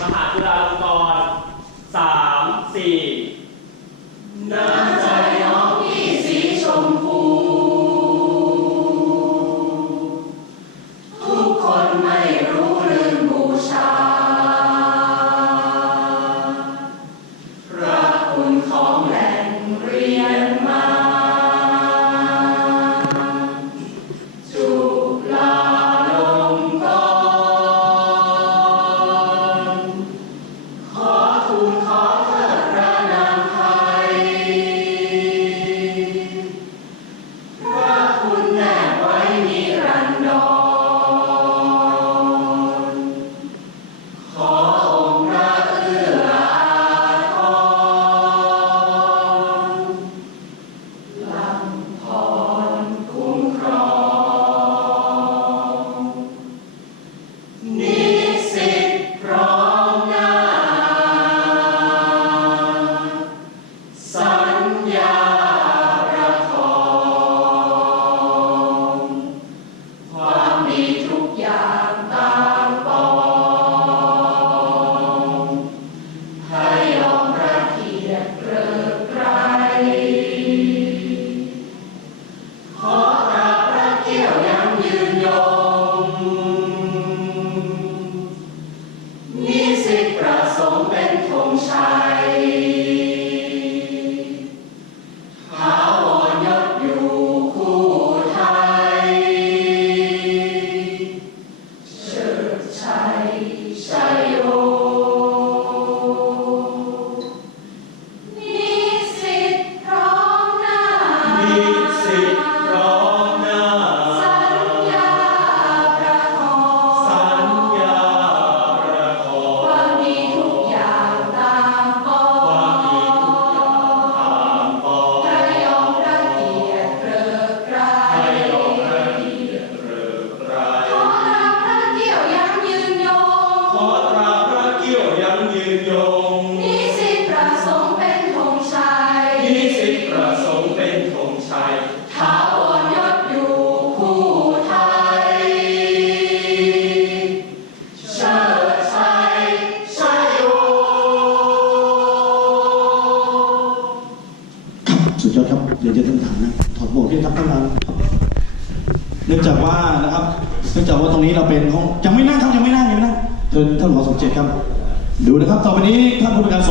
มหาจุฬาลงกรณ์สามสี่หนึ่ง ยังยืนยงนิสิตประสงค์เป็นธงชัยนิสิตประสงค์เป็นธงชัยถาวรยศอยู่คู่ไทย เชิดชัยชัยโยครับสุดยอดครับเรียนเชิญท่านประธานนะถอดหมวกด้วยครับท่านประธานเนื่องจากว่านะครับเนื่องจากว่าตรงนี้เราเป็นห้องยังไม่นั่งครับยังไม่นั่งยังไม่นั่งเชิญท่านผอสมเจตครับ ดูนะครับต่อไปนี้ท่านผู้การส